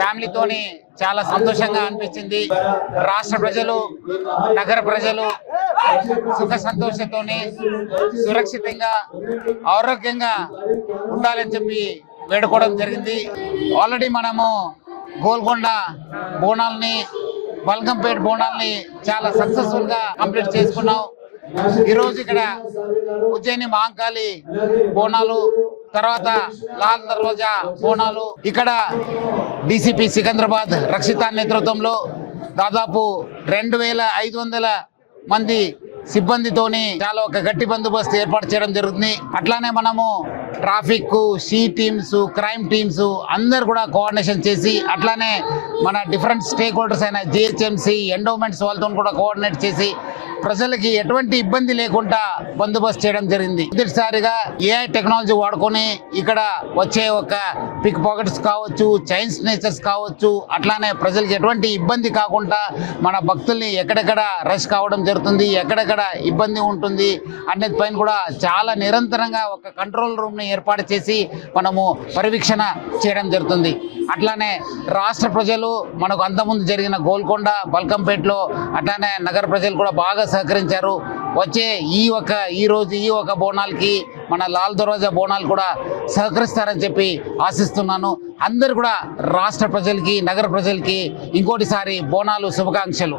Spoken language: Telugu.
ఫ్యామిలీతోని చాలా సంతోషంగా అనిపించింది. రాష్ట్ర ప్రజలు, నగర ప్రజలు సుఖ సంతోషంతోని సురక్షితంగా ఆరోగ్యంగా ఉండాలని చెప్పి వేడుకోవడం జరిగింది. ఆల్రెడీ మనము గోల్కొండ బోనాల్ని, బల్కంపేట్ బోనాల్ని చాలా సక్సెస్ఫుల్ గా కంప్లీట్ చేసుకున్నాం. ఈరోజు ఇక్కడ ఉజ్జయిని మహంకాళి బోనాలు, తర్వాత లాల్ దర్వాజా బోనాలు, ఇక్కడ డీసీపీ సికింద్రాబాద్ రక్షిత నేతృత్వంలో దాదాపు 2500 మంది సిబ్బందితోని చాలా ఒక గట్టి బందోబస్తు ఏర్పాటు చేయడం జరుగుతుంది. అట్లానే మనము traffic, C teams, crime teams అందరు కూడా కోఆర్డినేషన్ చేసి, అట్లానే మన డిఫరెంట్ స్టేక్ హోల్డర్స్ అయిన జిహెచ్ఎంసీ, ఎండోమెంట్స్ వాళ్ళతో కూడా కోఆర్డినేట్ చేసి ప్రజలకి ఎటువంటి ఇబ్బంది లేకుండా బందోబస్తు చేయడం జరిగింది. మొదటిసారిగా ఏఐ టెక్నాలజీ వాడుకొని ఇక్కడ వచ్చే ఒక పిక్ పాకెట్స్ కావచ్చు, చైన్ స్నేచర్స్ కావచ్చు, అట్లానే ప్రజలకి ఎటువంటి ఇబ్బంది కాకుండా మన భక్తుల్ని ఎక్కడెక్కడ రష్ కావడం జరుగుతుంది, ఎక్కడెక్కడ ఇబ్బంది ఉంటుంది అనేది పైన కూడా చాలా నిరంతరంగా ఒక కంట్రోల్ రూమ్ ని ఏర్పాటు చేసి మనము పర్యవేక్షణ చేయడం జరుగుతుంది. అట్లానే రాష్ట్ర ప్రజలు మనకు అంతకుముందు జరిగిన గోల్కొండ, బల్కంపేట్లో అట్లానే నగర ప్రజలు కూడా బాగా సహకరించారు. వచ్చే ఈ రోజు ఈ ఒక బోనాలకి మన లాల్ దర్వాజా బోనాలు కూడా సహకరిస్తారని చెప్పి ఆశిస్తున్నాను. అందరు కూడా రాష్ట్ర ప్రజలకి, నగర ప్రజలకి ఇంకోటిసారి బోనాలు శుభాకాంక్షలు.